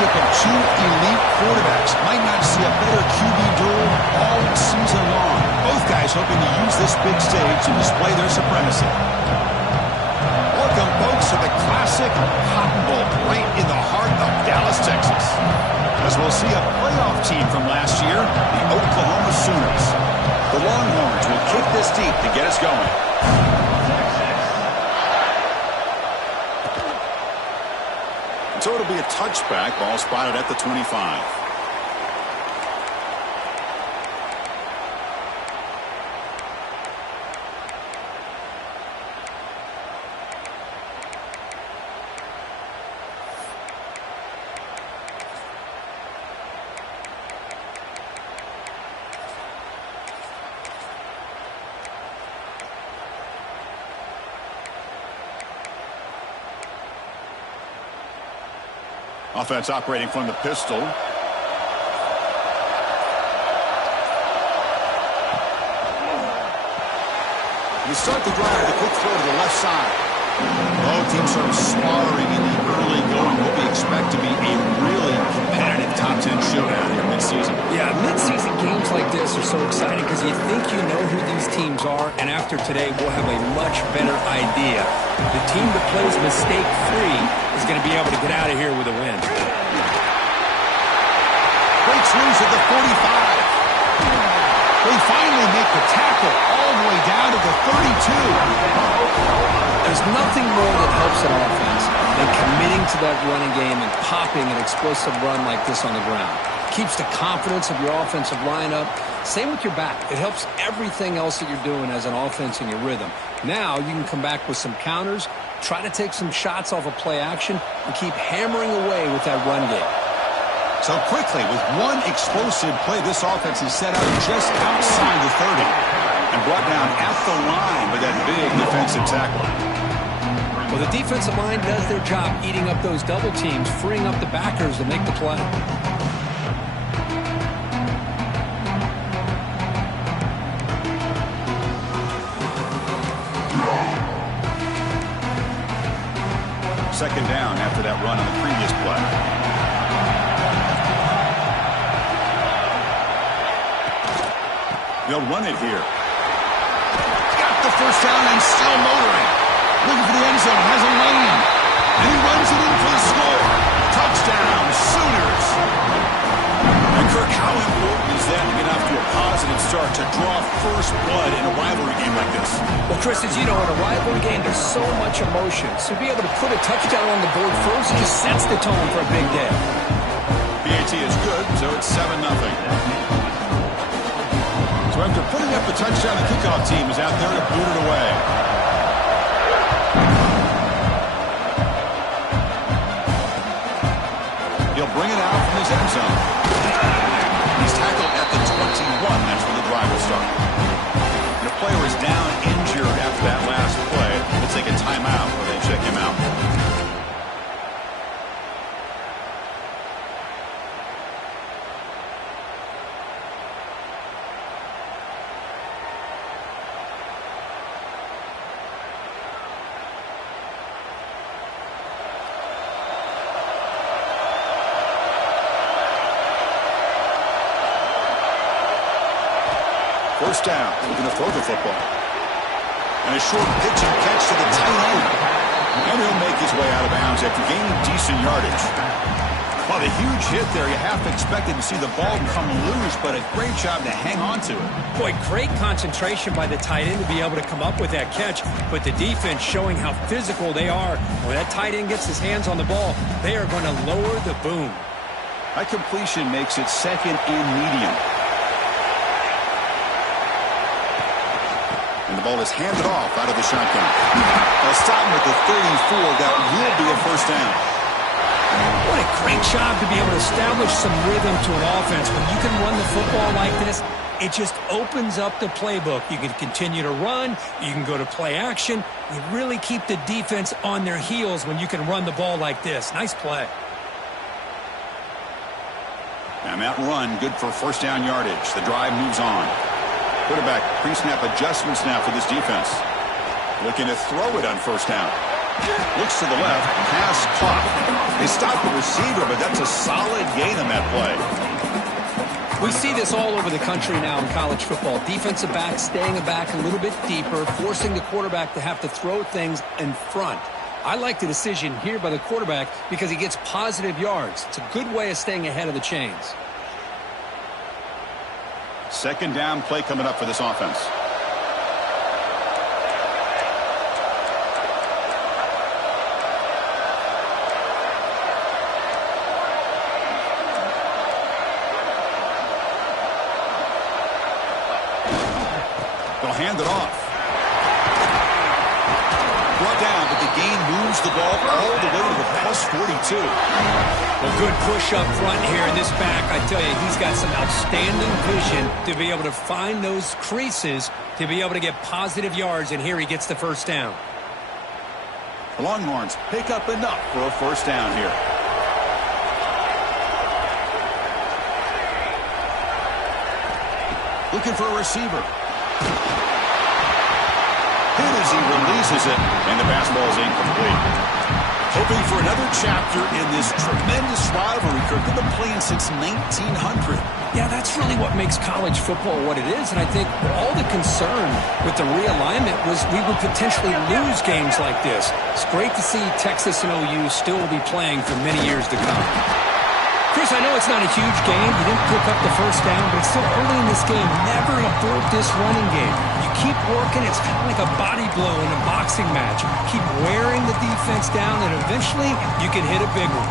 matchup of two elite quarterbacks. Might not see a better QB duel all season long. Both guys hoping to use this big stage to display their supremacy. Welcome, folks, to the classic Cotton Bowl right in the heart of Dallas, Texas. As we'll see a playoff team from last year, the Oklahoma Sooners. The Longhorns will kick this deep to get us going. So it'll be a touchback. Ball spotted at the 25. Offense operating from the pistol. We start the drive with a quick throw to the left side. Both teams sort of sparring in the early going. What we expect to be a really competitive top 10 showdown here mid-season. Yeah, mid-season games like this are so exciting because you think you know who these teams are, and after today, we'll have a much better idea. The team that plays mistake-free is going to be able to get out of here with a win. Breaks loose at the 45. They finally make the tackle all the way down to the 32. There's nothing more that helps an offense than committing to that running game and popping an explosive run like this on the ground. Keeps the confidence of your offensive lineup. Same with your back. It helps everything else that you're doing as an offense in your rhythm. Now you can come back with some counters, try to take some shots off of play action, and keep hammering away with that run game. So quickly, with one explosive play, this offense is set up just outside the 30 and brought down at the line with that big defensive tackle. Well, the defensive line does their job eating up those double teams, freeing up the backers to make the play. Second down after that run on the previous play. They'll run it here. Got the first down and still motoring. Looking for the end zone, has a lane. And he runs it in for the score. Touchdown, Sooners. And Kirk, how important is that to get off to a positive start to draw first blood in a rivalry game like this? Well, Chris, as you know, in a rivalry game, there's so much emotion. So to be able to put a touchdown on the board first just sets the tone for a big day. BAT is good, so it's 7-0. So after putting up the touchdown, the kickoff team is out there to boot it away. He'll bring it out from his end zone. He's tackled at the 21. That's where the drive will start. The player is down injured after that last play. Let's take a timeout where they check him out. First down, looking to throw the football. And a short pitch and catch to the tight end. And he'll make his way out of bounds after gaining decent yardage. Well, the huge hit there, you half expected to see the ball come loose, but a great job to hang on to it. Boy, great concentration by the tight end to be able to come up with that catch, but the defense showing how physical they are. When that tight end gets his hands on the ball, they are going to lower the boom. That completion makes it second and medium. And the ball is handed off out of the shotgun. They'll stop him at the 34. That will be a first down. What a great job to be able to establish some rhythm to an offense. When you can run the football like this, it just opens up the playbook. You can continue to run. You can go to play action. You really keep the defense on their heels when you can run the ball like this. Nice play. Timeout run, good for first down yardage. The drive moves on. Quarterback pre-snap adjustments now for this defense. Looking to throw it on first down. Looks to the left. Pass caught. They stopped the receiver, but that's a solid gain on that play. We see this all over the country now in college football. Defensive backs staying back a little bit deeper, forcing the quarterback to have to throw things in front. I like the decision here by the quarterback because he gets positive yards. It's a good way of staying ahead of the chains. Second down play coming up for this offense. They'll hand it off. Brought down, but the gain moves the ball all the way to the plus 42. Well, good push up front here in this back. I tell you, he's got some outstanding vision to be able to find those creases, to be able to get positive yards, and here he gets the first down. The Longhorns pick up enough for a first down here. Looking for a receiver. Hit as he releases it, and the pass ball is incomplete. Hoping for another chapter in this tremendous rivalry. Kirk, they've been playing since 1900. Yeah, that's really what makes college football what it is, and I think all the concern with the realignment was we would potentially lose games like this. It's great to see Texas and OU still be playing for many years to come. Chris, I know it's not a huge game. You didn't pick up the first down, but it's still early in this game. Never abort this running game. You keep working. It's kind of like a body blow in a boxing match. Keep wearing the defense down, and eventually you can hit a big one.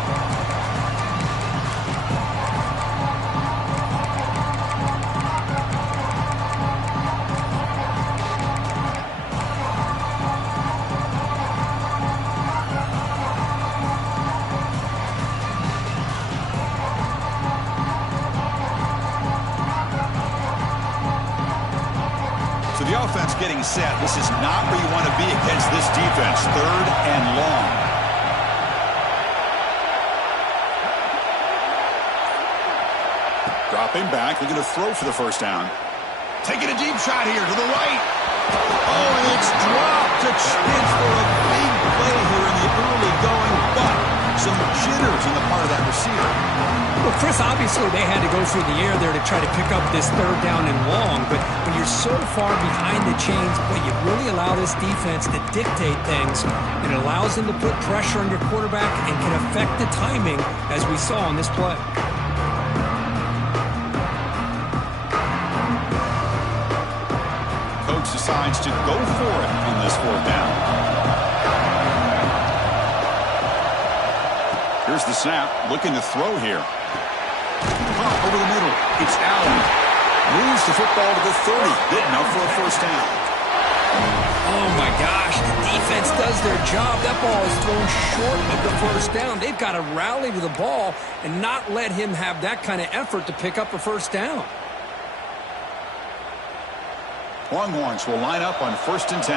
The offense getting set. This is not where you want to be against this defense. Third and long. Dropping back. Looking to throw for the first down. Taking a deep shot here to the right. Oh, and it's dropped. A chance for a big play here in the early going, but some jitters on the part of that receiver. Well, Chris, obviously they had to go through the air there to try to pick up this third down and long, but when you're so far behind the chains, boy, you really allow this defense to dictate things. It allows them to put pressure on your quarterback and can affect the timing, as we saw on this play. Coach decides to go for it on this fourth down. Here's the snap, looking to throw here. Over the middle, it's Allen. Moves the football to the 30, good enough for a first down. Oh my gosh, the defense does their job. That ball is thrown short of the first down. They've got to rally to the ball and not let him have that kind of effort to pick up a first down. Longhorns will line up on 1st and 10.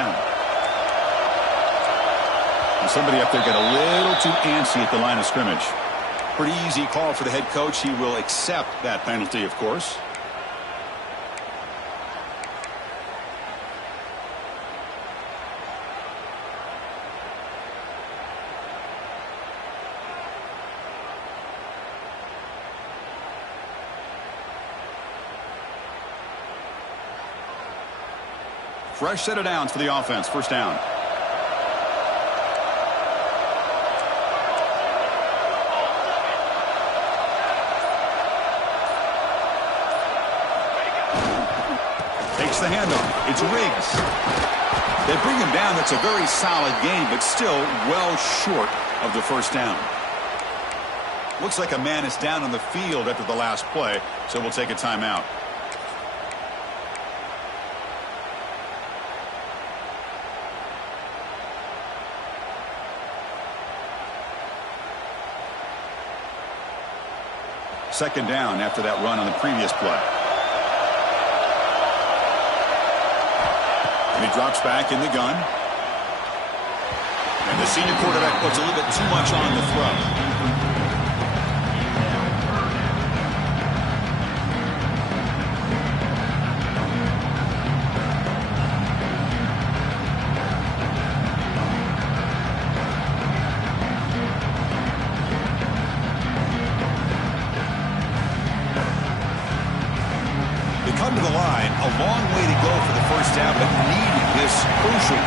And somebody up there got a little too antsy at the line of scrimmage. Pretty easy call for the head coach. He will accept that penalty, of course. Fresh set of downs for the offense. First down. Takes the handoff. It's Riggs. They bring him down. That's a very solid game, but still well short of the first down. Looks like a man is down on the field after the last play, so we'll take a timeout. Second down after that run on the previous play. And he drops back in the gun. And the senior quarterback puts a little bit too much on the throw.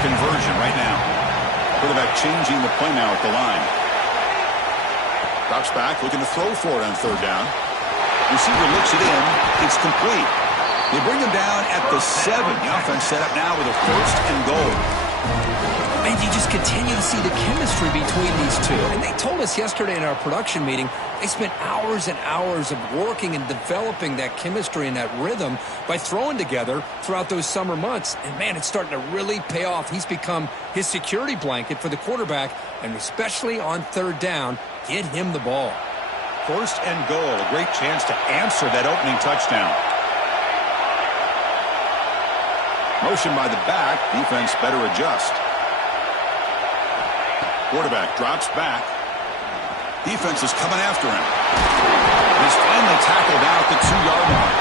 conversion right now. Quarterback changing the play now at the line. Drops back, looking to throw for it on third down. Receiver looks it in. It's complete. They bring him down at the 7. The offense set up now with a 1st and goal. And you just continue to see the chemistry between these two. And they told us yesterday in our production meeting, they spent hours and hours of working and developing that chemistry and that rhythm by throwing together throughout those summer months. And, man, it's starting to really pay off. He's become his security blanket for the quarterback, and especially on third down, get him the ball. 1st and goal, a great chance to answer that opening touchdown. Motion by the back, defense better adjust. Quarterback drops back. Defense is coming after him. He's finally tackled out at the 2-yard line.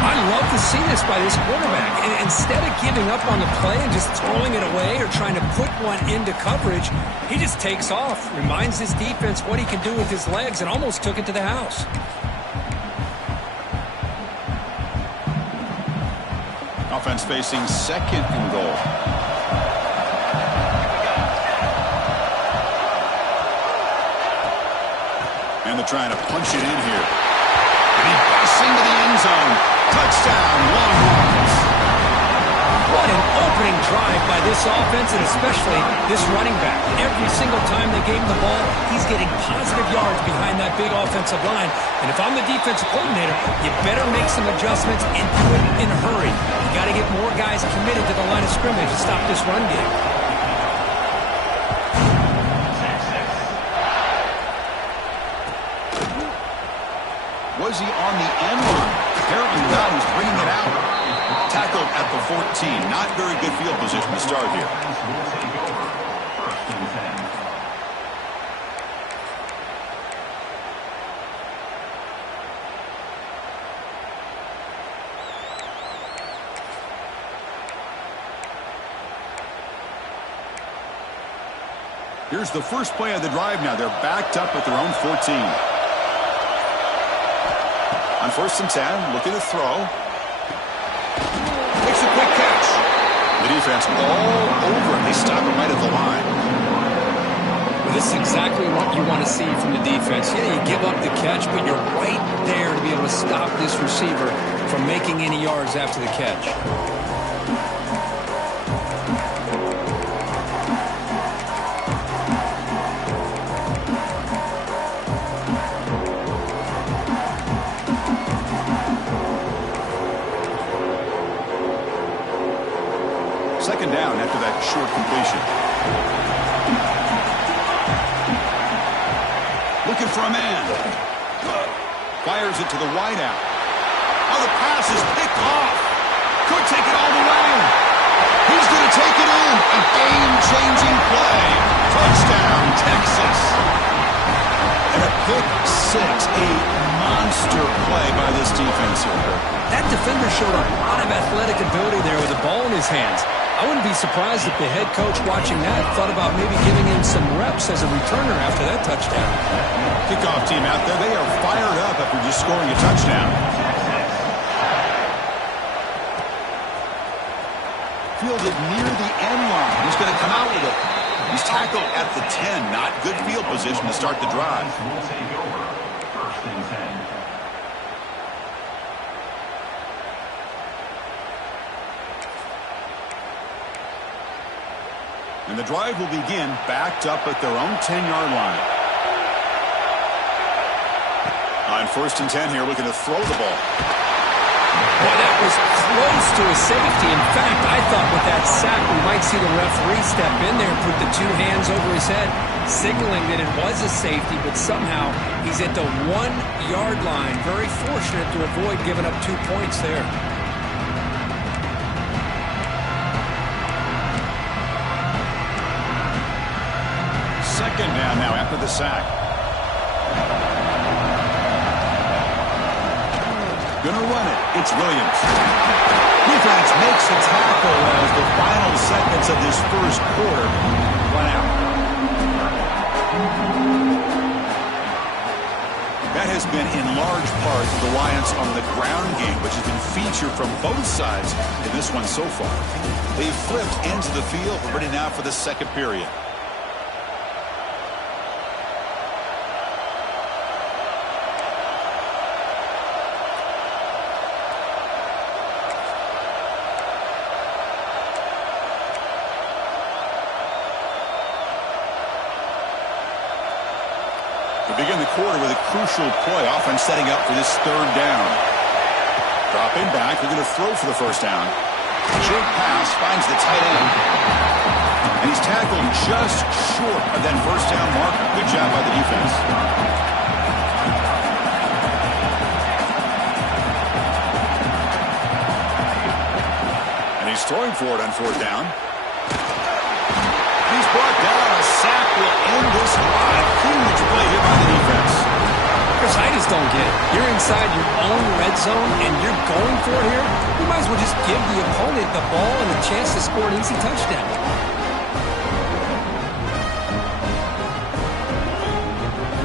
I love to see this by this quarterback. And instead of giving up on the play and just throwing it away or trying to put one into coverage, he just takes off, reminds his defense what he can do with his legs, and almost took it to the house. Offense facing 2nd and goal. And they're trying to punch it in here. And he busts into the end zone. Touchdown, Longhorns. What an opening drive by this offense, and especially this running back. Every single time they gave him the ball, he's getting positive yards behind that big offensive line. And if I'm the defensive coordinator, you better make some adjustments and do it in a hurry. You got to get more guys committed to the line of scrimmage to stop this run game. Was he on the end line? Apparently not. He's bringing it out. Tackled at the 14. Not very good field position to start here. Here's the first play of the drive now. They're backed up at their own 14. On 1st and 10, looking to throw. Makes a quick catch. The defense all over him. They stop him right at the line. Well, this is exactly what you want to see from the defense. Yeah, you give up the catch, but you're right there to be able to stop this receiver from making any yards after the catch. Second down after that short completion. Looking for a man. Fires it to the wideout. Oh, the pass is picked off. Could take it all the way. He's going to take it in. A game-changing play. Touchdown, Texas. And a pick six. A monster play by this defense here. That defender showed a lot of athletic ability there with the ball in his hands. I wouldn't be surprised if the head coach watching that thought about maybe giving him some reps as a returner after that touchdown. Kickoff team out there, they are fired up after just scoring a touchdown. Fielded near the end line. He's going to come out with it. He's tackled at the 10. Not good field position to start the drive. And the drive will begin backed up at their own 10-yard line. On 1st and 10 here, looking to throw the ball. Boy, that was close to a safety. In fact, I thought with that sack we might see the referee step in there and put the 2 hands over his head, signaling that it was a safety, but somehow he's at the 1-yard line. Very fortunate to avoid giving up 2 points there. Second down now after the sack. Gonna run it. It's Williams. Defense makes the tackle as the final seconds of this first quarter run out. That has been in large part the reliance on the ground game, which has been featured from both sides in this one so far. They've flipped into the field. We're ready now for the second period. Begin the quarter with a crucial play. Offense setting up for this third down. Dropping back. They're going to throw for the first down. Short pass finds the tight end. And he's tackled just short of that first down marker. Good job by the defense. And he's throwing for it on fourth down. He's brought down. A sack will end this drive. Huge play here by the defense. Chris, I just don't get it. You're inside your own red zone, and you're going for it here. You might as well just give the opponent the ball and a chance to score an easy touchdown.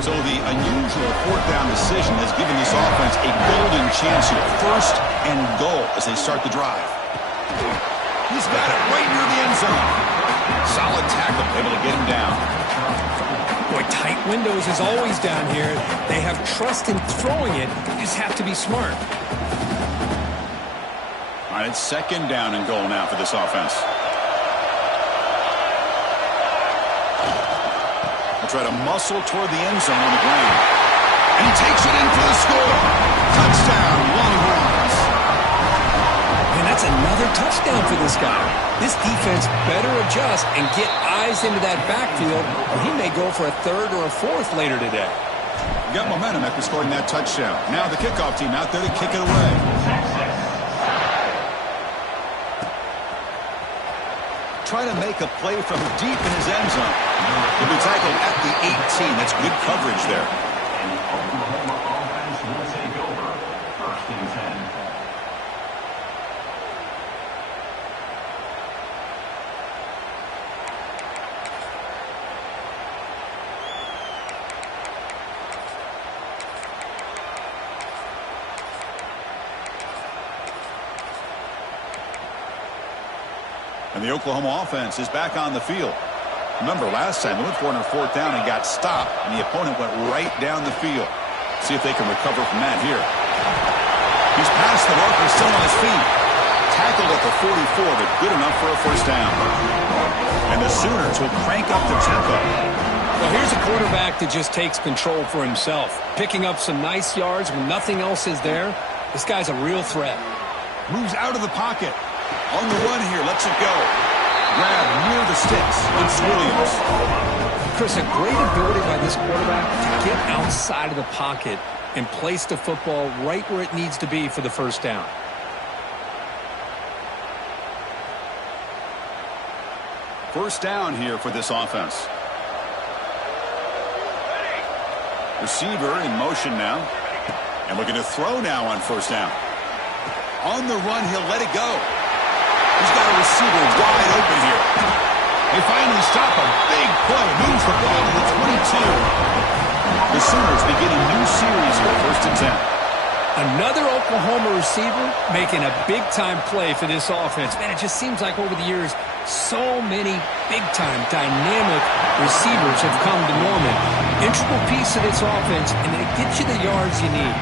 So the unusual fourth down decision has given this offense a golden chance here. First and goal as they start the drive. He's got it right near the end zone. Solid tackle, able to get him down. Boy, tight windows is always down here. They have trust in throwing it. You just have to be smart. All right, it's second down and goal now for this offense. They'll try to muscle toward the end zone on the ground. And he takes it in for the score. Touchdown, Longhorns. And that's another touchdown for this guy. This defense better adjust and get eyes into that backfield, or he may go for a third or a fourth later today. Got momentum after scoring that touchdown. Now the kickoff team out there to kick it away. Trying to make a play from deep in his end zone. He'll be tackled at the 18. That's good coverage there. Oklahoma offense will take over. First and 10. And the Oklahoma offense is back on the field. Remember, last time they went for it on fourth down and got stopped, and the opponent went right down the field. See if they can recover from that here. He's past the marker, still on his feet. Tackled at the 44, but good enough for a first down. And the Sooners will crank up the tempo. Well, here's a quarterback that just takes control for himself, picking up some nice yards when nothing else is there. This guy's a real threat. Moves out of the pocket. On the run here, lets it go. Grab near the sticks. It's Williams. Chris, a great ability by this quarterback to get outside of the pocket and place the football right where it needs to be for the first down. First down here for this offense. Receiver in motion now. And looking to throw now on first down. On the run, he'll let it go. He's got a receiver wide open here. They finally stop a big play. Moves the ball to the 22. The Sooners begin a new series here, first and 10. Another Oklahoma receiver making a big-time play for this offense. Man, it just seems like over the years, so many big-time, dynamic receivers have come to Norman. Integral piece of this offense, and it gets you the yards you need.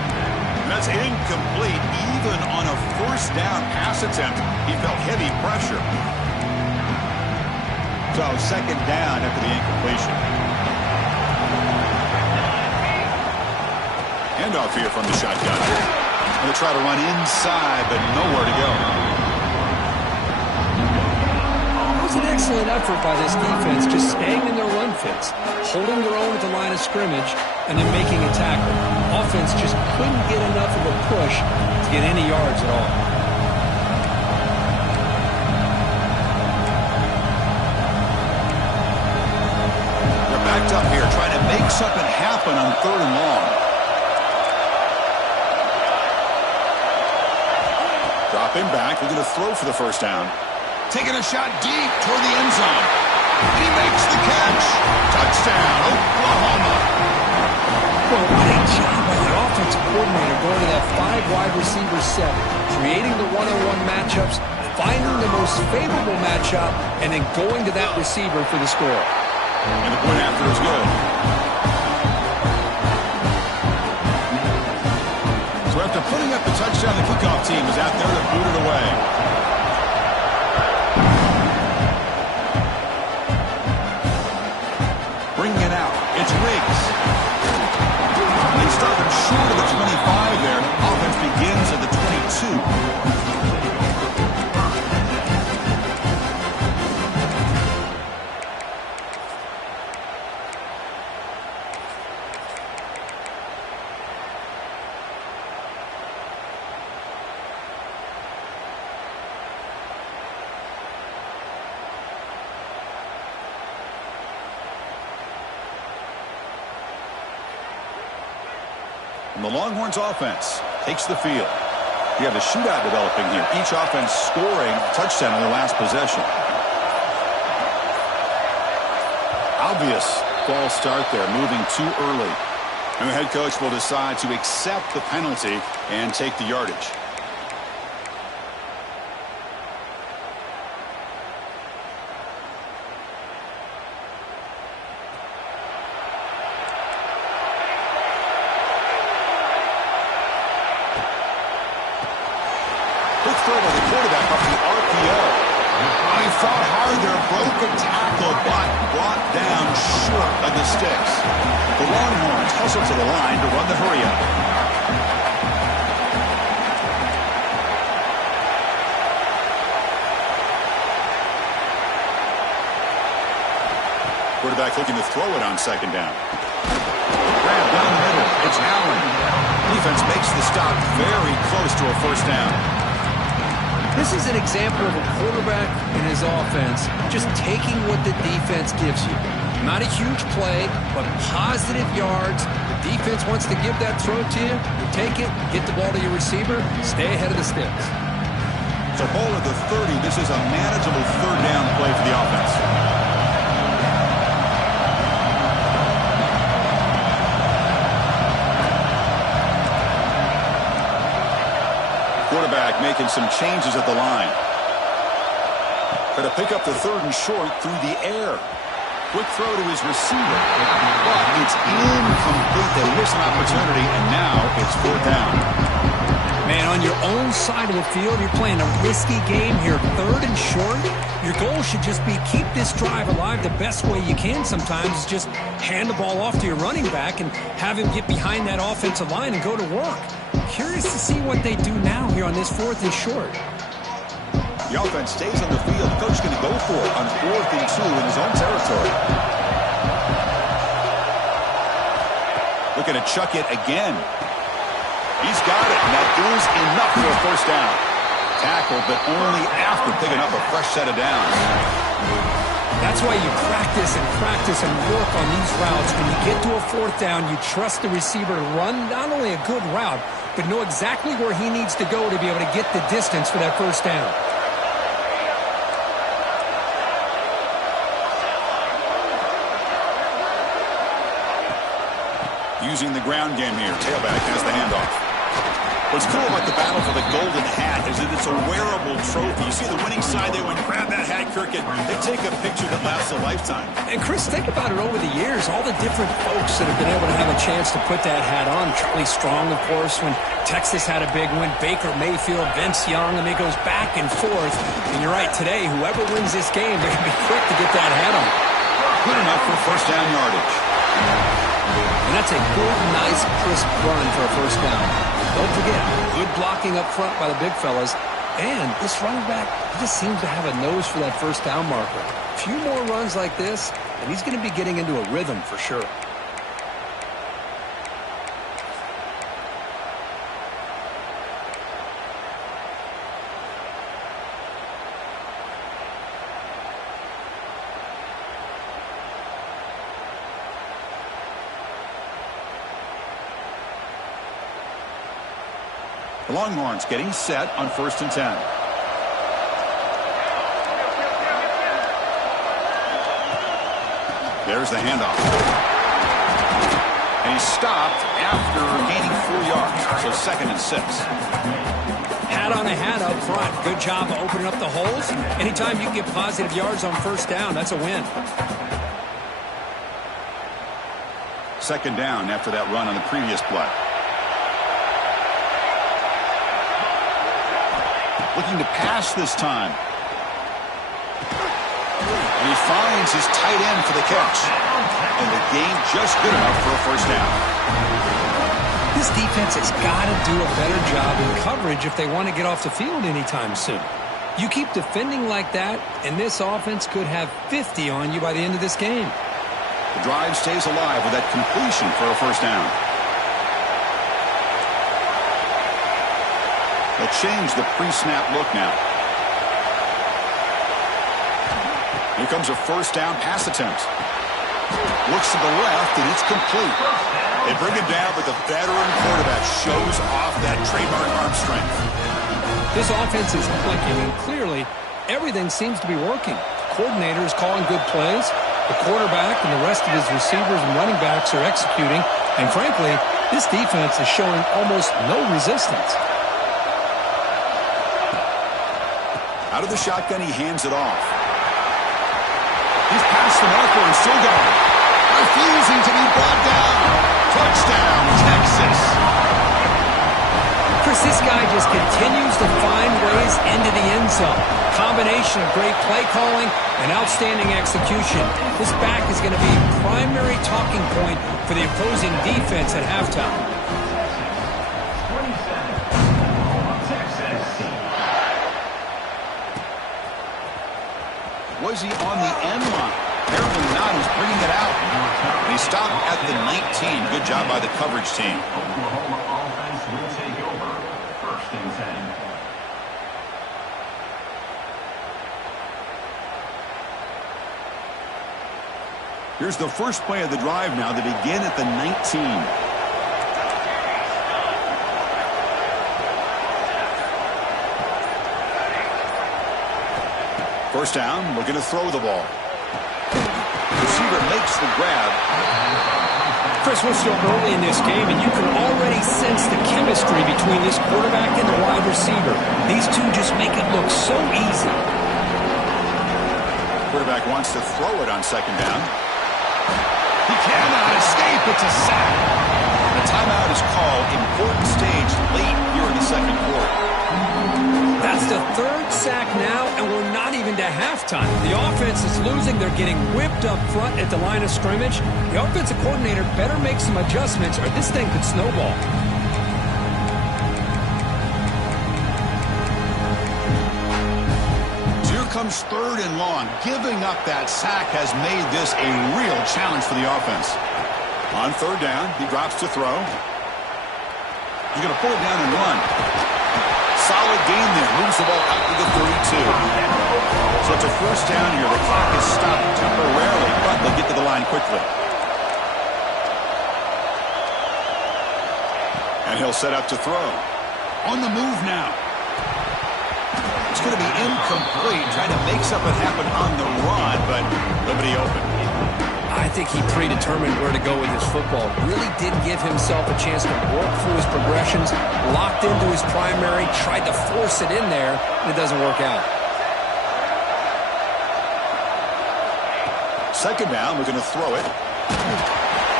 That's incomplete. Even on a first down pass attempt, he felt heavy pressure. So second down after the incompletion. Handoff here from the shotgun. Going to try to run inside, but nowhere to go. It was an excellent effort by this defense, just staying in their run fits, holding their own at the line of scrimmage, and then making a tackle. Offense just couldn't get enough of a push to get any yards at all. They're backed up here, trying to make something happen on third and long. Dropping back, they're going to throw for the first down. Taking a shot deep toward the end zone. And he makes the catch. Touchdown, Oklahoma. Well, what a job by the offensive coordinator going to that 5 wide receiver set, creating the one-on-one matchups, finding the most favorable matchup, and then going to that receiver for the score. And the point after is good. So after putting up the touchdown, the kickoff team is out there to boot it away. Bringing it out. It's Riggs. They start them short of the 25 there. Offense begins at the 22. And the Longhorns offense takes the field. We have a shootout developing here. Each offense scoring a touchdown on their last possession. Obvious false start there, moving too early. And the head coach will decide to accept the penalty and take the yardage. Quick throw by the quarterback off the RPO. He fought hard there, broke a tackle, but brought down short of the sticks. The Longhorns hustle to the line to run the hurry-up. Quarterback looking to throw it on second down. Grab down the middle. It's Allen. Defense makes the stop very close to a first down. This is an example of a quarterback and his offense just taking what the defense gives you. Not a huge play, but positive yards. The defense wants to give that throw to you. You take it, get the ball to your receiver, stay ahead of the sticks. So ball at the 30. This is a manageable third down play for the offense. Quarterback making some changes at the line. Try to pick up the third and short through the air. Quick throw to his receiver. But it's incomplete. They miss an opportunity, and now it's fourth down. Man, on your own side of the field, you're playing a risky game here. Third and short. Your goal should just be keep this drive alive the best way you can sometimes is just hand the ball off to your running back and have him get behind that offensive line and go to work. Curious to see what they do now here on this fourth and short. The offense stays on the field. The coach is going to go for it on 4th and 2 in his own territory. Looking to chuck it again. He's got it, and that is enough for a first down. Tackled, but only after picking up a fresh set of downs. That's why you practice and work on these routes. When you get to a fourth down, you trust the receiver to run not only a good route, but know exactly where he needs to go to be able to get the distance for that first down. Using the ground game here. Tailback has the handoff. What's cool about the battle for the golden hat is that it's a wearable trophy. You see the winning side there when you grab that hat, Kirk, and they take a picture that lasts a lifetime. And Chris, think about it over the years, all the different folks that have been able to have a chance to put that hat on. Charlie Strong, of course, when Texas had a big win. Baker Mayfield, Vince Young, and it goes back and forth. And you're right, today, whoever wins this game, they're going to be quick to get that hat on. Good enough for first down yardage. And that's a good, nice, crisp run for a first down. Don't forget, good blocking up front by the big fellas. And this running back, he just seems to have a nose for that first down marker. A few more runs like this, and he's going to be getting into a rhythm for sure. The Longhorns getting set on 1st and 10. There's the handoff. He's stopped after gaining 4 yards, so 2nd and 6. Hat on a hat up front. Good job of opening up the holes. Anytime you can get positive yards on 1st down, that's a win. 2nd down after that run on the previous play. Looking to pass this time. And he finds his tight end for the catch. And the gain just good enough for a 1st down. This defense has got to do a better job in coverage if they want to get off the field anytime soon. You keep defending like that, and this offense could have 50 on you by the end of this game. The drive stays alive with that completion for a 1st down. They'll change the pre-snap look now. Here comes a 1st down pass attempt. Looks to the left, and it's complete. They bring him down, but the veteran quarterback shows off that trademark arm strength. This offense is clicking, and clearly everything seems to be working. The coordinator is calling good plays. The quarterback and the rest of his receivers and running backs are executing. And frankly, this defense is showing almost no resistance. Out of the shotgun, he hands it off. He's past the marker and still going. Refusing to be brought down. Touchdown, Texas. Chris, this guy just continues to find ways into the end zone. Combination of great play calling and outstanding execution. This back is going to be primary talking point for the opposing defense at halftime. Was he on the end line? Apparently not. He's bringing it out. And he stopped at the 19. Good job by the coverage team. Oklahoma offense will take over. 1st and 10. Here's the first play of the drive now. They begin at the 19. First down, looking to throw the ball. Receiver makes the grab. Chris, we're still early in this game, and you can already sense the chemistry between this quarterback and the wide receiver. These two just make it look so easy. Quarterback wants to throw it on 2nd down. He cannot escape. It's a sack. The timeout is called. Important stage late here in the 2nd quarter. That's the 3rd sack now, and we're not even to halftime. The offense is losing. They're getting whipped up front at the line of scrimmage. The offensive coordinator better make some adjustments, or this thing could snowball. So here comes 3rd and long. Giving up that sack has made this a real challenge for the offense. On 3rd down, he drops to throw. He's going to pull it down and run. Solid gain there. Moves the ball out to the 32. So it's a 1st down here. The clock is stopped temporarily, but they'll get to the line quickly. And he'll set up to throw. On the move now. It's going to be incomplete. Trying to make something happen on the run, but nobody open. I think he predetermined where to go with his football. Really did give himself a chance to work through his progressions, locked into his primary, tried to force it in there, and it doesn't work out. 2nd down, we're going to throw it.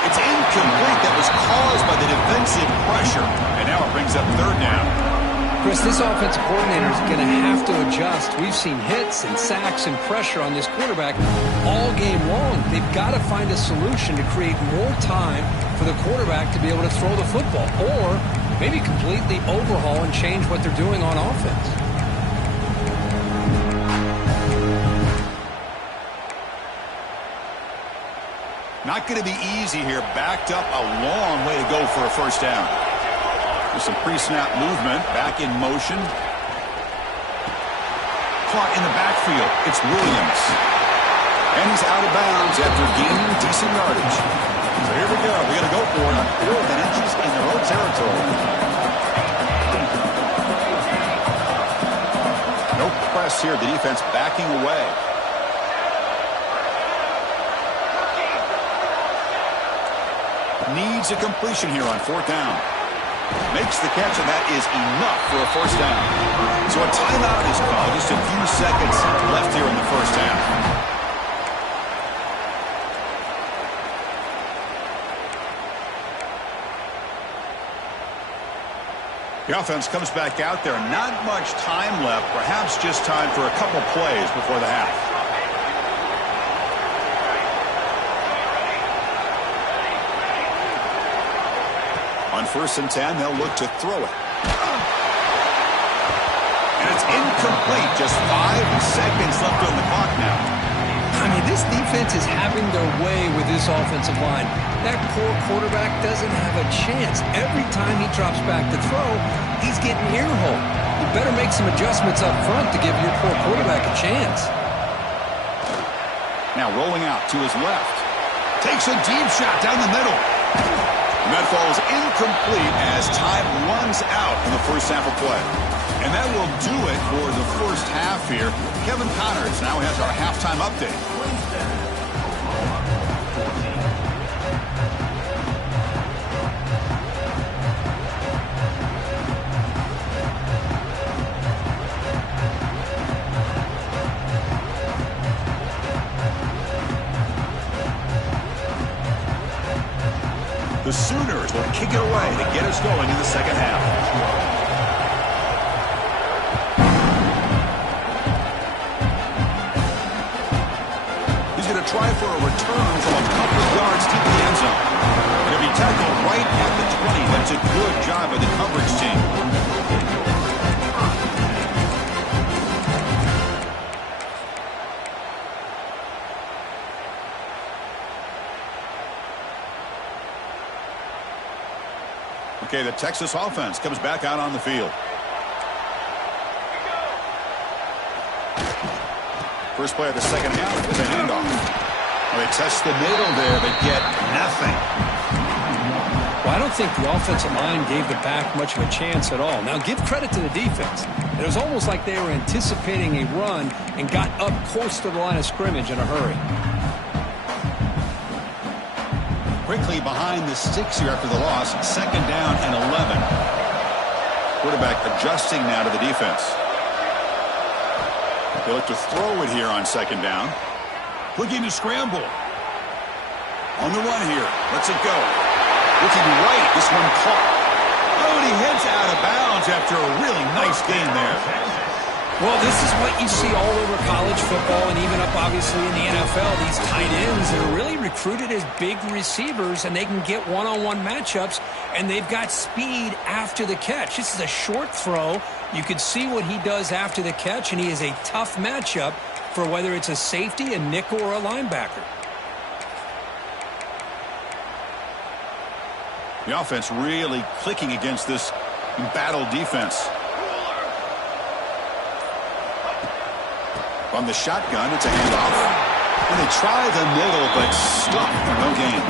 It's incomplete. That was caused by the defensive pressure. And now it brings up 3rd down. Chris, this offensive coordinator is going to have to adjust. We've seen hits and sacks and pressure on this quarterback all game long. They've got to find a solution to create more time for the quarterback to be able to throw the football, or maybe completely overhaul and change what they're doing on offense. Not going to be easy here. Backed up a long way to go for a 1st down. With some pre-snap movement, back in motion. Caught in the backfield. It's Williams. And he's out of bounds after gaining decent yardage. So here we go. We're going to go for it on 4th and inches in their own territory. No press here. The defense backing away. needs a completion here on 4th down. Makes the catch, and that is enough for a 1st down. So a timeout is called. Just a few seconds left here in the 1st half. The offense comes back out there. Not much time left. Perhaps just time for a couple plays before the half. On 1st and 10, they'll look to throw it. And it's incomplete. Just 5 seconds left on the clock now. I mean, this defense is having their way with this offensive line. That poor quarterback doesn't have a chance. Every time he drops back to throw, he's getting ear-holed. You better make some adjustments up front to give your poor quarterback a chance. Now rolling out to his left. Takes a deep shot down the middle. And that falls incomplete as time runs out in the 1st half of play. And that will do it for the 1st half here. Kevin Connors now has our halftime update. The Sooners will kick it away to get us going in the 2nd half. Try for a return from a couple of yards deep in the end zone. It'll be tackled right at the 20. That's a good job by the coverage team. Okay, the Texas offense comes back out on the field. First play of the 2nd half is a handoff. Well, they test the middle there, but get nothing. Well, I don't think the offensive line gave the back much of a chance at all. Now, give credit to the defense. It was almost like they were anticipating a run and got up close to the line of scrimmage in a hurry. Quickly behind the sticks here after the loss. 2nd down and 11. Quarterback adjusting now to the defense. They look to throw it here on 2nd down. Looking to scramble. On the run here. Lets it go. Looking right. This one caught. Oh, and he heads out of bounds after a really nice gain there. Well, this is what you see all over college football and even up, obviously, in the NFL. These tight ends are really recruited as big receivers, and they can get one-on-one matchups, and they've got speed after the catch. This is a short throw. You can see what he does after the catch, and he is a tough matchup for whether it's a safety, a nickel, or a linebacker. The offense really clicking against this embattled defense. From the shotgun, it's a handoff. And they try the middle, but stuck for no gain.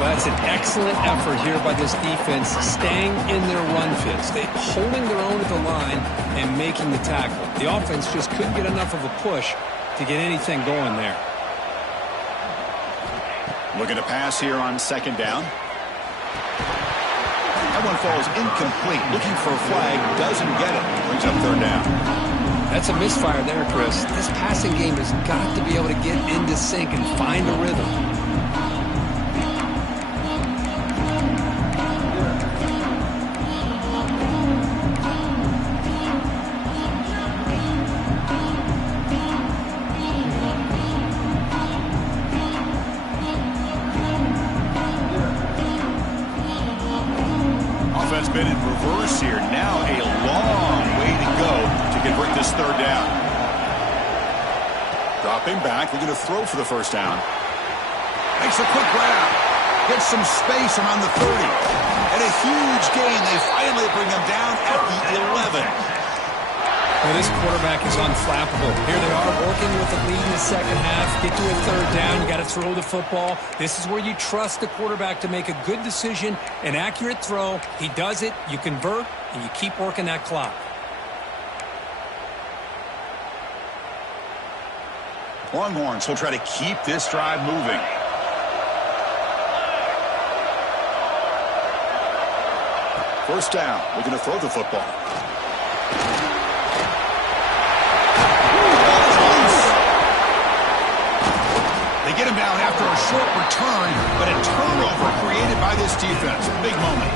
Well, that's an excellent effort here by this defense, staying in their run fits. They're holding their own at the line and making the tackle. The offense just couldn't get enough of a push to get anything going there. Looking to pass here on 2nd down. That one falls incomplete. Looking for a flag, doesn't get it. Brings up 3rd down. That's a misfire there, Chris. This passing game has got to be able to get into sync and find a rhythm. Offense been in reverse here. Now a long way to go to convert this 3rd down. Dropping back, looking to throw for the 1st down. Makes a quick grab. Gets some space around the 30. And a huge gain. They finally bring him down at the 11. Well, this quarterback is unflappable. Here they are working with the lead in the 2nd half. Get to a 3rd down. You got to throw the football. This is where you trust the quarterback to make a good decision, an accurate throw. He does it. You convert, and you keep working that clock. Longhorns will try to keep this drive moving. First down. Looking to throw the football. They get him down after a short return, but a turnover created by this defense. Big moment.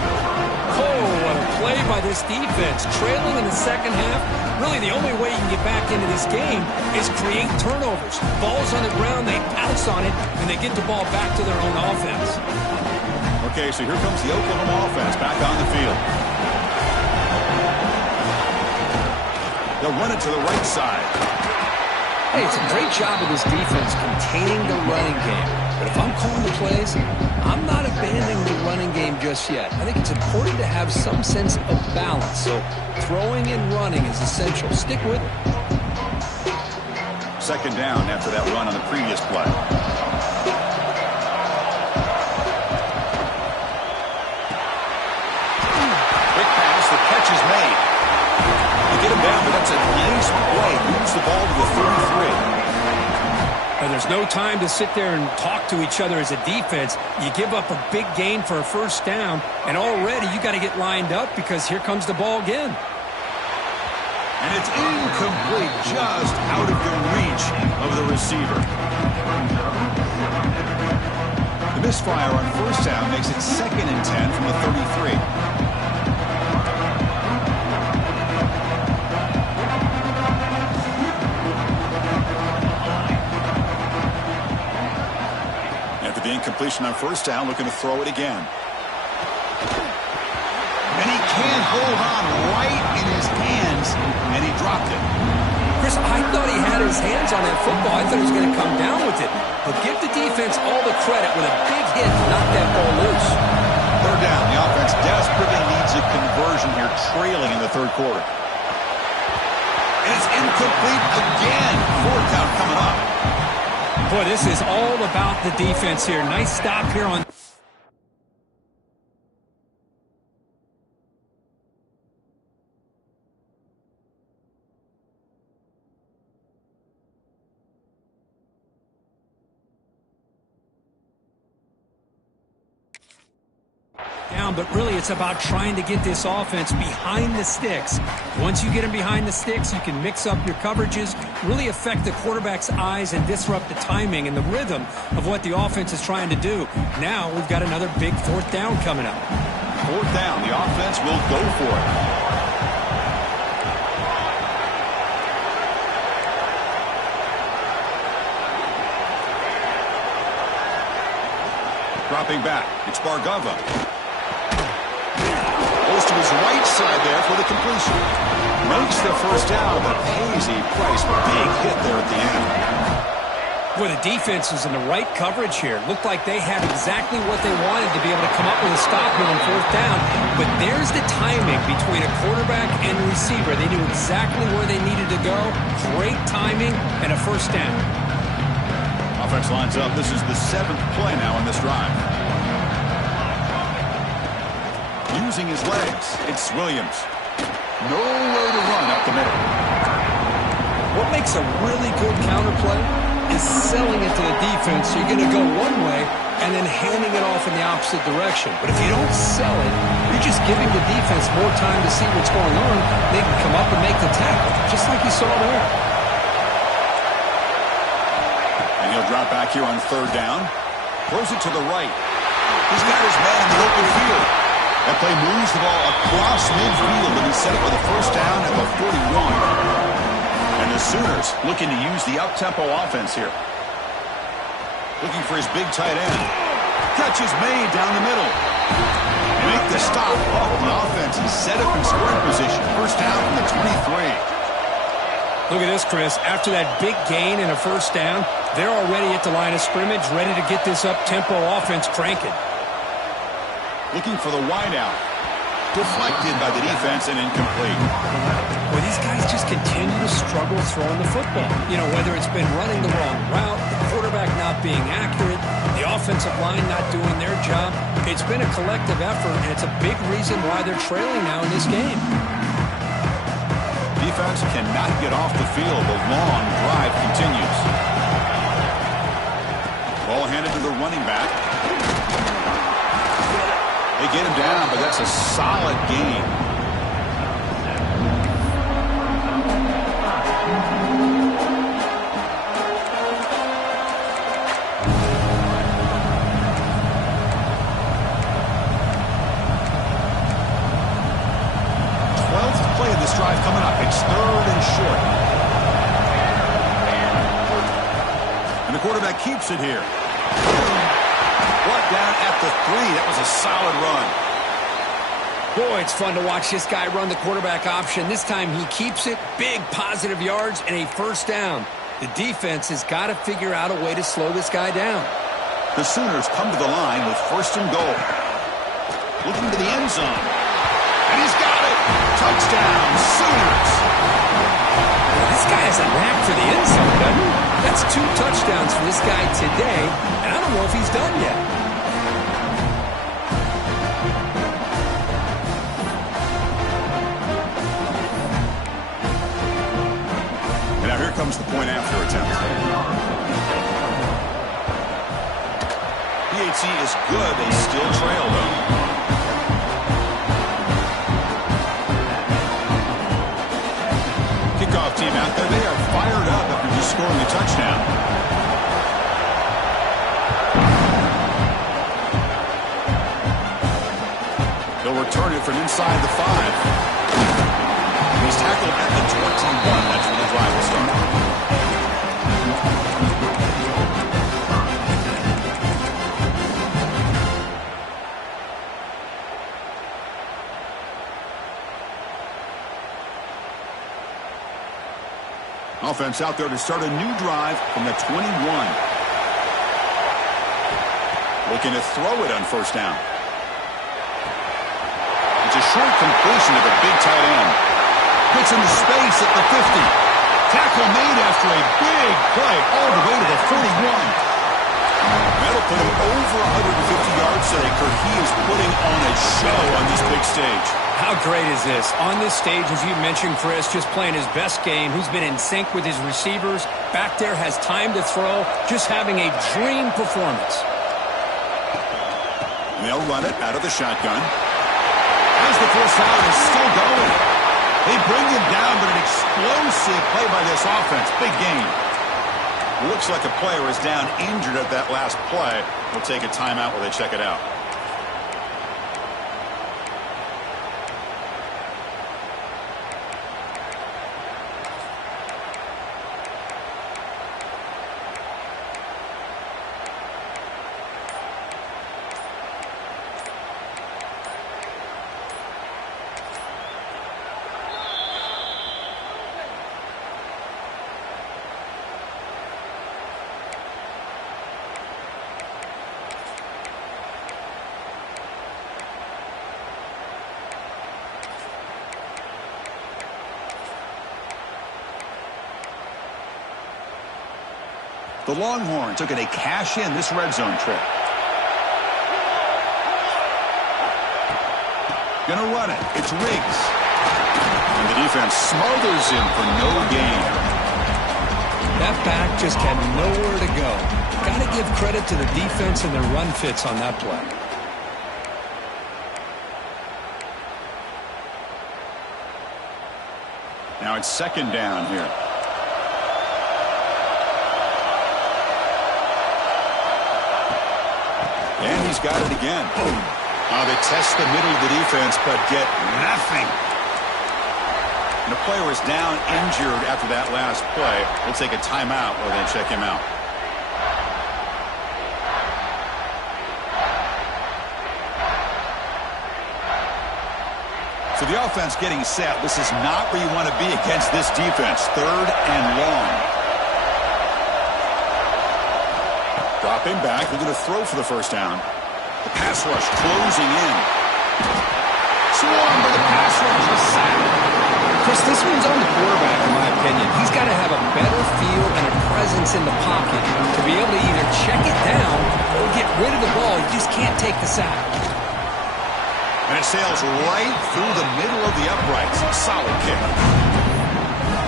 Oh, what a play by this defense. Trailing in the second half, really the only way you can get back into this game is create turnovers. Ball's on the ground, they pounce on it, and they get the ball back to their own offense. Okay, so here comes the Oklahoma offense back on the field. They'll run it to the right side. Hey, it's a great job of this defense containing the running game. But if I'm calling the plays, I'm not abandoning the running game just yet. I think it's important to have some sense of balance. So throwing and running is essential. Stick with it. Second down after that run on the previous play. Quick pass, the catch is made. They get him down, but that's a nice play. Moves the ball to the 33. And there's no time to sit there and talk to each other as a defense. You give up a big gain for a first down, and already you got to get lined up because here comes the ball again. And it's incomplete, just out of the reach of the receiver. The misfire on first down makes it 2nd and 10 from the 33. The incompletion on first down, looking to throw it again. And he can't hold on right in his hands, and he dropped it. Chris, I thought he had his hands on that football. I thought he was going to come down with it. But give the defense all the credit with a big hit to knock that ball loose. Third down. The offense desperately needs a conversion here, trailing in the third quarter. And it's incomplete again. Fourth down coming up. Boy, this is all about the defense here. Nice stop here on... But really it's about trying to get this offense behind the sticks. Once you get them behind the sticks, you can mix up your coverages, really affect the quarterback's eyes and disrupt the timing and the rhythm of what the offense is trying to do. Now we've got another big fourth down coming up. Fourth down, the offense will go for it. Dropping back, it's Bargava. Goes to his right side there for the completion. Makes the first down, but pays a price. Big hit there at the end. Boy, the defense is in the right coverage here. Looked like they had exactly what they wanted to be able to come up with a stop here on fourth down. But there's the timing between a quarterback and a receiver. They knew exactly where they needed to go. Great timing and a first down. Offense lines up. This is the 7th play now in this drive. Using his legs, it's Williams. Nowhere to run up the middle. What makes a really good counterplay is selling it to the defense. So you're going to go one way and then handing it off in the opposite direction. But if you don't sell it, you're just giving the defense more time to see what's going on. They can come up and make the tackle, just like you saw there. And he'll drop back here on third down. Throws it to the right. He's got his man in the open field. That play moves the ball across midfield, and he set it with a first down at the 41. And the Sooners looking to use the up-tempo offense here. Looking for his big tight end. Catch is made down the middle. They make the stop. Oh, the offense is set up in scoring position. First down from the 23. Look at this, Chris. After that big gain and a first down, they're already at the line of scrimmage, ready to get this up-tempo offense cranking. Looking for the wideout. Deflected by the defense and incomplete. Well, these guys just continue to struggle throwing the football. You know, whether it's been running the wrong route, the quarterback not being accurate, the offensive line not doing their job. It's been a collective effort, and it's a big reason why they're trailing now in this game. Defense cannot get off the field. The long drive continues. Ball handed to the running back. They get him down, but that's a solid gain. Play of this drive coming up. It's 3rd and short. And the quarterback keeps it here. Brought down at the 3. That was a solid run. Boy, it's fun to watch this guy run the quarterback option. This time he keeps it. Big positive yards and a first down. The defense has got to figure out a way to slow this guy down. The Sooners come to the line with 1st and goal. Looking to the end zone. And he's got it. Touchdown, Sooners. This guy has a knack for the end zone, doesn't he? That's 2 touchdowns for this guy today, and I don't know if he's done yet. And now here comes the point after attempt. PAT is good. They still trail, though. Kickoff team out there. They are fired up after just scoring a touchdown. They'll return it from inside the 5. He's tackled at the 21. That's where the drive will start. Offense out there to start a new drive from the 21. Looking to throw it on 1st down. It's a short completion to the big tight end. Gets into space at the 50. Tackle made after a big play all the way to the 41. That'll put him over 150 yards today. He is putting on a show on this big stage. How great is this? On this stage, as you mentioned, Chris, just playing his best game. He's been in sync with his receivers. Back there, has time to throw. Just having a dream performance. And they'll run it out of the shotgun. As the first down is still going. They bring him down, but an explosive play by this offense. Big game. Looks like a player is down injured at that last play. We'll take a timeout while they check it out. The Longhorns are going to cash in this red zone trip. Going to run it. It's Riggs. And the defense smothers him for no gain. That back just had nowhere to go. Got to give credit to the defense and their run fits on that play. Now it's 2nd down here. And he's got it again. They test the middle of the defense, but get nothing. And the player is down injured after that last play. We'll take a timeout while they check him out. So the offense getting set. This is not where you want to be against this defense. 3rd and long. Dropping back. They're going to throw for the first down. The pass rush closing in. Swarmed by the pass rush. A sack. Chris, this one's on the quarterback, in my opinion. He's got to have a better feel and a presence in the pocket to be able to either check it down or get rid of the ball. He just can't take the sack. And it sails right through the middle of the uprights. Solid kick.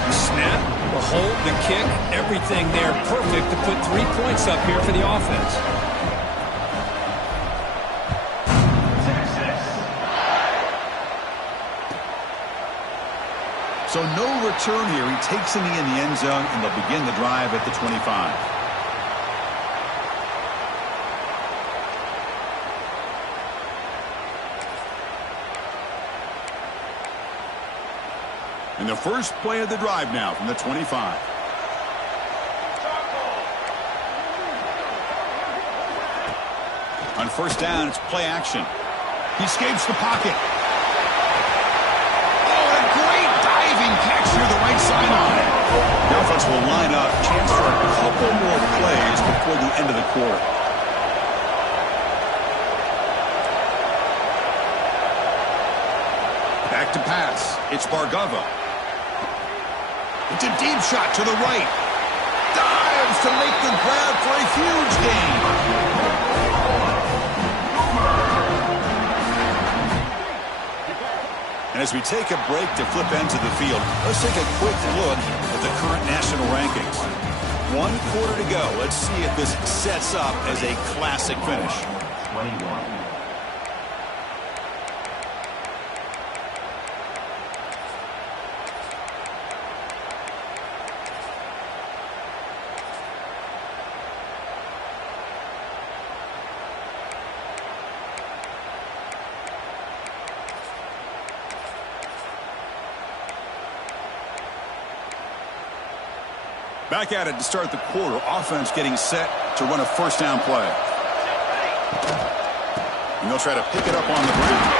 The snap, the hold, the kick, everything there perfect to put 3 points up here for the offense. So no return here. He takes a knee in the end zone, and they'll begin the drive at the 25. And the first play of the drive now from the 25. On first down, it's play action. He escapes the pocket. Oh, a great diving catch near the right sideline. The offense will line up. Chance for a couple more plays before the end of the quarter. Back to pass. It's Bargava. It's a deep shot to the right. Dives to make the grab for a huge gain. And as we take a break to flip ends of the field, let's take a quick look at the current national rankings. 1 quarter to go. Let's see if this sets up as a classic finish. 21. Back at it to start the quarter. Offense getting set to run a first down play. And they'll try to pick it up on the ground.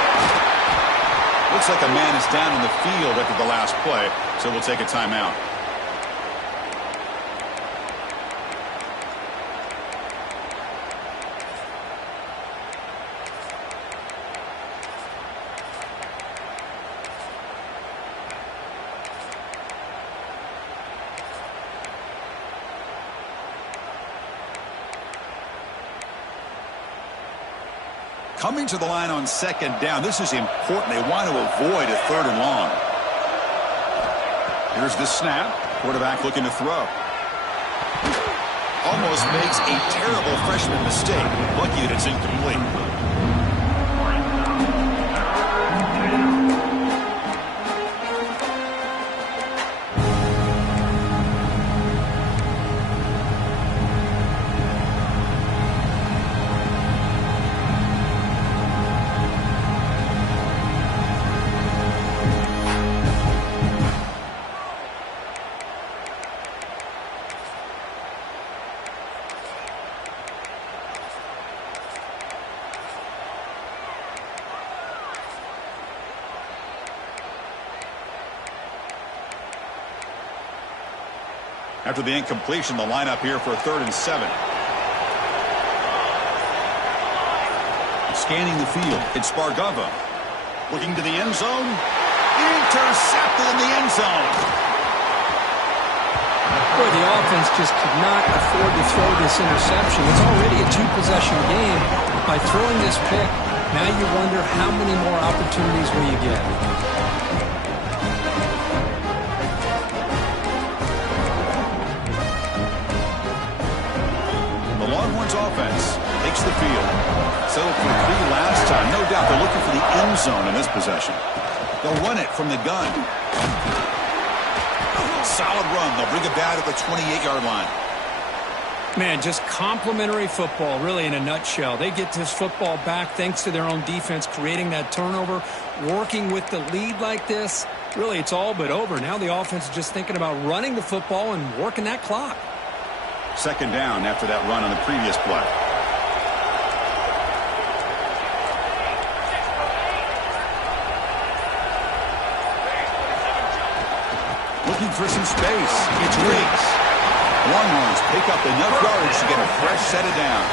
Looks like a man is down in the field after the last play, so we'll take a timeout. Coming to the line on second down. This is important. They want to avoid a 3rd and long. Here's the snap. Quarterback looking to throw. Almost makes a terrible freshman mistake. Lucky that it's incomplete. After the incompletion, the lineup here for a 3rd and 7. Scanning the field, it's Bargava. Looking to the end zone. Intercepted in the end zone. Boy, the offense just could not afford to throw this interception. It's already a 2-possession game. By throwing this pick, now you wonder how many more opportunities will you get. Longhorns offense takes the field. Settled for 3 last time. No doubt they're looking for the end zone in this possession. They'll run it from the gun. Solid run. They'll bring it back at the 28-yard line. Man, just complimentary football, really, in a nutshell. They get this football back thanks to their own defense, creating that turnover, working with the lead like this. Really, it's all but over. Now the offense is just thinking about running the football and working that clock. Second down after that run on the previous play. Looking for some space. It's Riggs. Longhorns pick up enough yardage to get a fresh set of downs.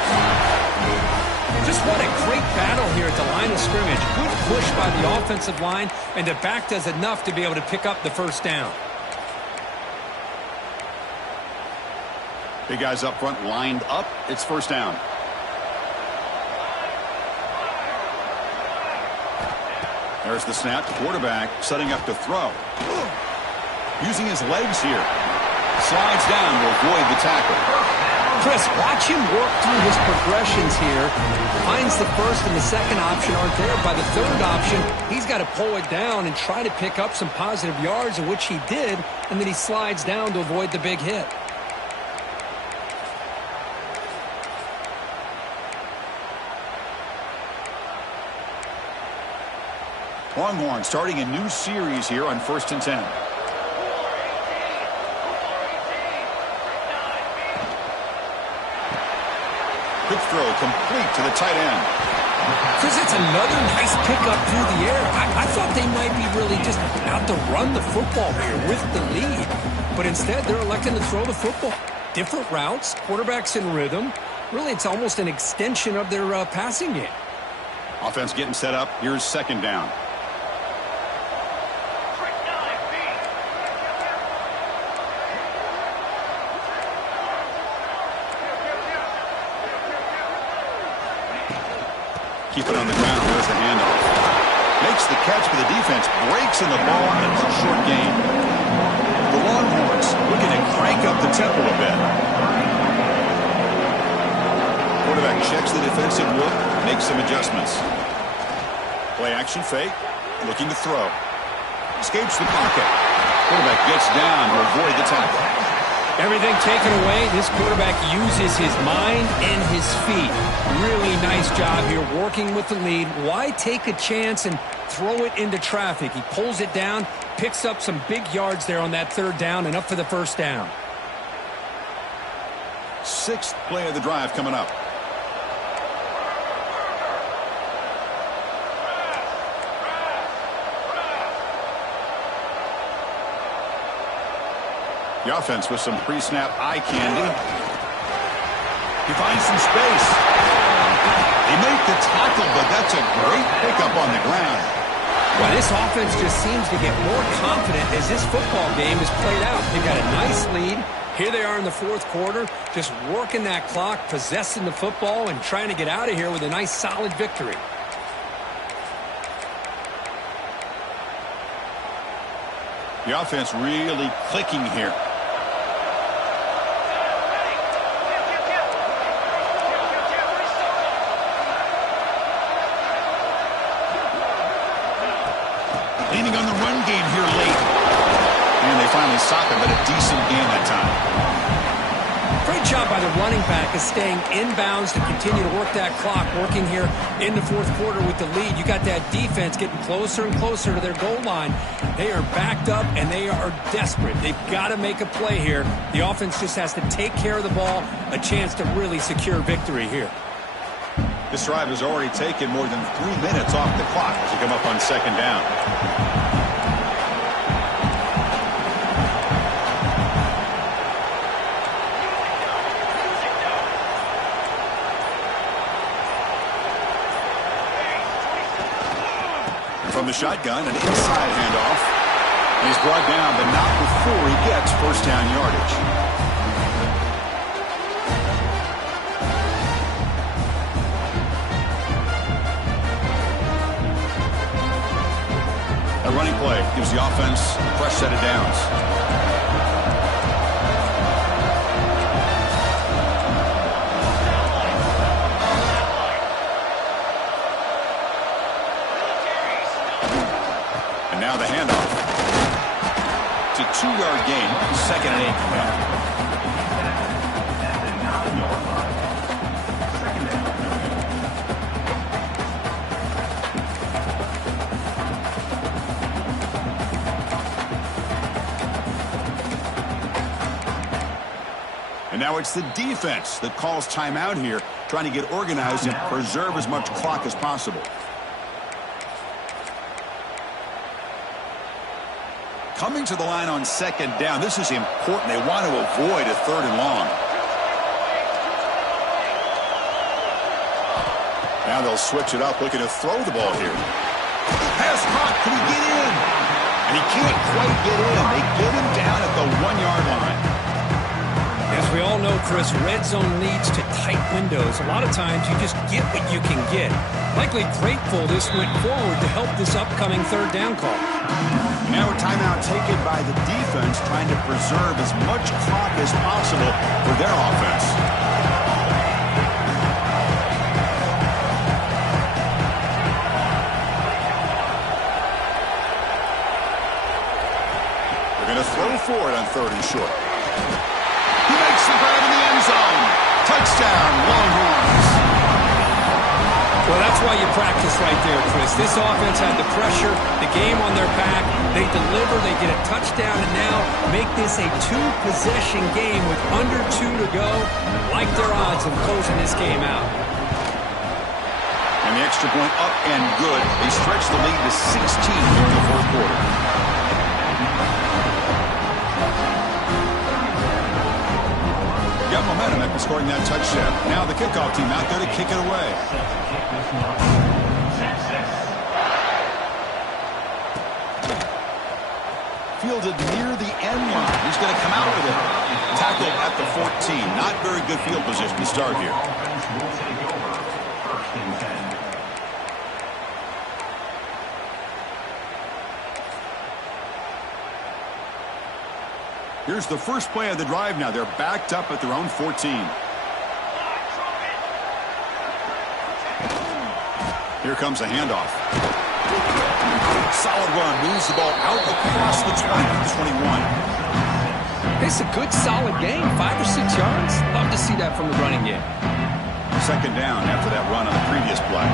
Just what a great battle here at the line of scrimmage. Good push by the offensive line, and the back does enough to be able to pick up the first down. Big guys up front lined up. It's first down. There's the snap. Quarterback setting up to throw. Using his legs here. Slides down to avoid the tackle. Chris, watch him work through his progressions here. Finds the first and the second option aren't there. By the third option, he's got to pull it down and try to pick up some positive yards, of which he did, and then he slides down to avoid the big hit. Longhorn starting a new series here on 1st and 10. Quick throw complete to the tight end. Chris, it's another nice pickup through the air. I thought they might be really just out to run the football here with the lead. But instead, they're electing to throw the football. Different routes, quarterbacks in rhythm. Really, it's almost an extension of their passing game. Offense getting set up. Here's 2nd down. Keep it on the ground. There's the handoff. Makes the catch for the defense. Breaks in the ball, and it's a short gain. The Longhorns looking to crank up the tempo a bit. Quarterback checks the defensive look, makes some adjustments. Play action fake. Looking to throw. Escapes the pocket. Quarterback gets down to avoid the tackle. Everything taken away, this quarterback uses his mind and his feet. Really nice job here working with the lead. Why take a chance and throw it into traffic? He pulls it down, picks up some big yards there on that 3rd down, and up for the 1st down. 6th play of the drive coming up. The offense with some pre-snap eye candy. He finds some space. They make the tackle, but that's a great pickup on the ground. Well, this offense just seems to get more confident as this football game is played out. They've got a nice lead. Here they are in the 4th quarter, just working that clock, possessing the football, and trying to get out of here with a nice, solid victory. The offense really clicking here. Leaning on the run game here late. And they finally stop it, but a decent gain that time. Great job by the running back of staying inbounds to continue to work that clock, working here in the 4th quarter with the lead. You got that defense getting closer and closer to their goal line. They are backed up, and they are desperate. They've got to make a play here. The offense just has to take care of the ball, a chance to really secure victory here. This drive has already taken more than 3 minutes off the clock as they come up on 2nd down. From the shotgun, an inside handoff. And he's brought down, but not before he gets 1st down yardage. A running play gives the offense a fresh set of downs. And now the handoff. It's a 2-yard gain. 2nd and 8 coming up. And now it's the defense that calls timeout here, trying to get organized and preserve as much clock as possible. Coming to the line on 2nd down, this is important. They want to avoid a 3rd and long. Now they'll switch it up, looking to throw the ball here. Pass caught. Can he get in? And he can't quite get in. They get him down at the 1-yard line. As we all know, Chris, red zone leads to tight windows. A lot of times you just get what you can get. Likely grateful this went forward to help this upcoming 3rd down call. Now a timeout taken by the defense, trying to preserve as much clock as possible for their offense. short. He makes the grab in the end zone. Touchdown, Longhorns. Well, that's why you practice right there, Chris. This offense had the pressure, the game on their back. They deliver, they get a touchdown, and now make this a two-possession game with under 2 to go. Like their odds of closing this game out. And the extra point up and good. They stretch the lead to 16 in the fourth quarter. Got momentum after scoring that touchdown. Now the kickoff team out there to kick it away. Fielded near the end line. He's going to come out with it. Tackled at the 14. Not very good field position to start here. Here's the first play of the drive now. They're backed up at their own 14. Here comes a handoff. Solid run. Moves the ball out across the 20 to 21. It's a good, solid game. 5 or 6 yards. Love to see that from the running game. Second down after that run on the previous play.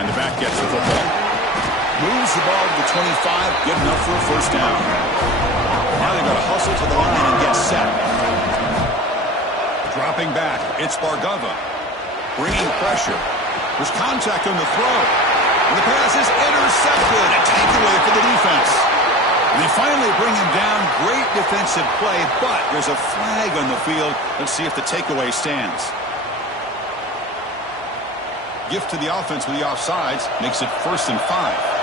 And the back gets the football. Moves the ball to the 25, good enough for a first down. Now they've got to hustle to the line and get set. Dropping back, it's Bargava. Bringing pressure. There's contact on the throw. And the pass is intercepted. A takeaway for the defense. And they finally bring him down. Great defensive play, but there's a flag on the field. Let's see if the takeaway stands. Gift to the offense with the offsides. Makes it 1st and 5.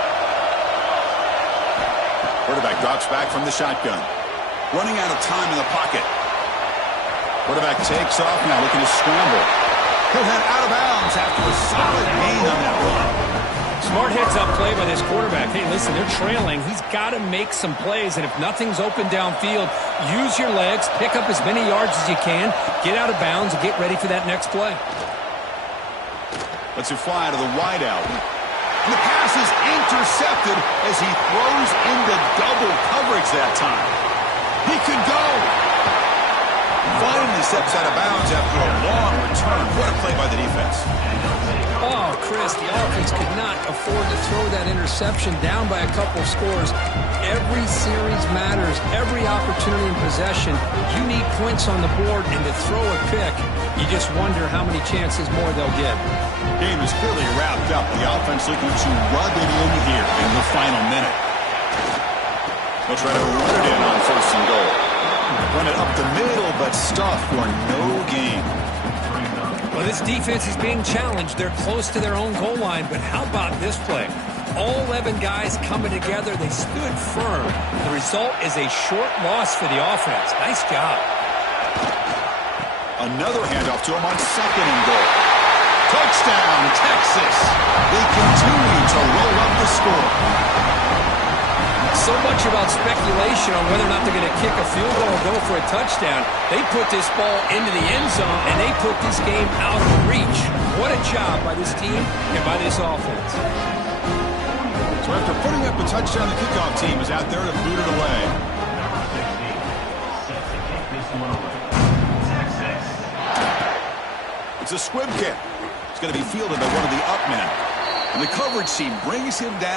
Quarterback drops back from the shotgun. Running out of time in the pocket. Quarterback takes off now, looking to scramble. He'll head out of bounds after a solid gain on that run. Smart heads-up play by this quarterback. Hey, listen, they're trailing. He's got to make some plays, and if nothing's open downfield, use your legs, pick up as many yards as you can, get out of bounds, and get ready for that next play. Lets it fly to the wideout. And the pass is intercepted as he throws into double coverage that time. He could go. Finally steps out of bounds after a long return. What a play by the defense. Oh, Chris, the offense could not afford to throw that interception down by a couple scores. Every series matters. Every opportunity in possession. You need points on the board, and to throw a pick, you just wonder how many chances more they'll get. Game is clearly wrapped up. The offense looking to rub it in here in the final minute. They'll try to run it in on 1st and goal. Run it up the middle, but stuff for no gain. Well, this defense is being challenged. They're close to their own goal line, but how about this play? All 11 guys coming together. They stood firm. The result is a short loss for the offense. Nice job. Another handoff to him on 2nd and goal. Touchdown, Texas. They continue to roll up the score. So much about speculation on whether or not they're going to kick a field goal or go for a touchdown. They put this ball into the end zone, and they put this game out of reach. What a job by this team and by this offense. So after putting up a touchdown, the kickoff team is out there to boot it away. It's a squib kick. It's going to be fielded by one of the up men. And the coverage team brings him down.